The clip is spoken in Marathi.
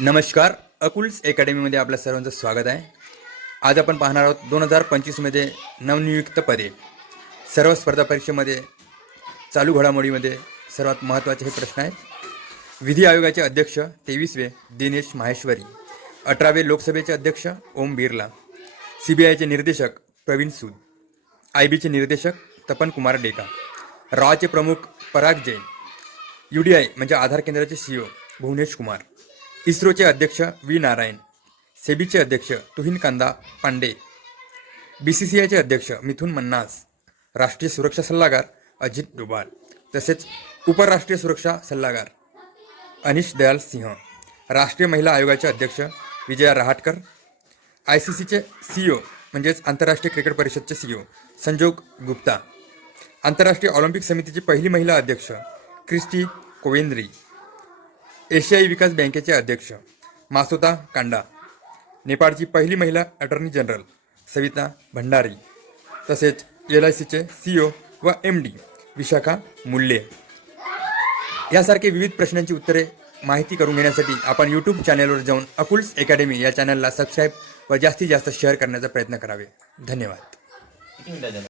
नमस्कार. अकुल्स अकॅडमीमध्ये आपल्या सर्वांचं स्वागत आहे. आज आपण पाहणार आहोत 2025मध्ये नवनियुक्त पदे. सर्व स्पर्धा परीक्षेमध्ये चालू घडामोडीमध्ये सर्वात महत्त्वाचे हे प्रश्न आहेत. विधी आयोगाचे अध्यक्ष 23वे दिनेश माहेश्वरी, 18वे लोकसभेचे अध्यक्ष ओम बिर्ला, CBIचे निर्देशक प्रवीण सूद, IBचे निर्देशक तपन कुमार डेका, राचे प्रमुख पराग जैन, UDI म्हणजे आधार केंद्राचे CEO भुवनेश कुमार, इस्रोचे अध्यक्ष V नारायण, सेबीचे अध्यक्ष तुहिन कांदा पांडे, BCCIचे अध्यक्ष मिथुन मन्नास, राष्ट्रीय सुरक्षा सल्लागार अजित डोभाल, तसेच उपराष्ट्रीय सुरक्षा सल्लागार अनिश दयाल सिंह, राष्ट्रीय महिला आयोगाचे अध्यक्ष विजया रहाटकर, ICCचे CEO म्हणजेच आंतरराष्ट्रीय क्रिकेट परिषदचे CEO संजोग गुप्ता, आंतरराष्ट्रीय ऑलिम्पिक समितीची पहिली महिला अध्यक्ष क्रिस्टी कोवेंद्री, एशियाई विकास बँकेचे अध्यक्ष मासोता कांडा, नेपाळची पहिली महिला अटॉर्नी जनरल सविता भंडारी, तसेच LICचे CEO व MD विशाखा मुल्ले. यासारखे विविध प्रश्नांची उत्तरे माहिती करून घेण्यासाठी आपण यूट्यूब चॅनलवर जाऊन अकुल्स अकॅडमी या चॅनलला सबस्क्राईब व जास्तीत जास्त शेअर करण्याचा प्रयत्न करावे. धन्यवाद.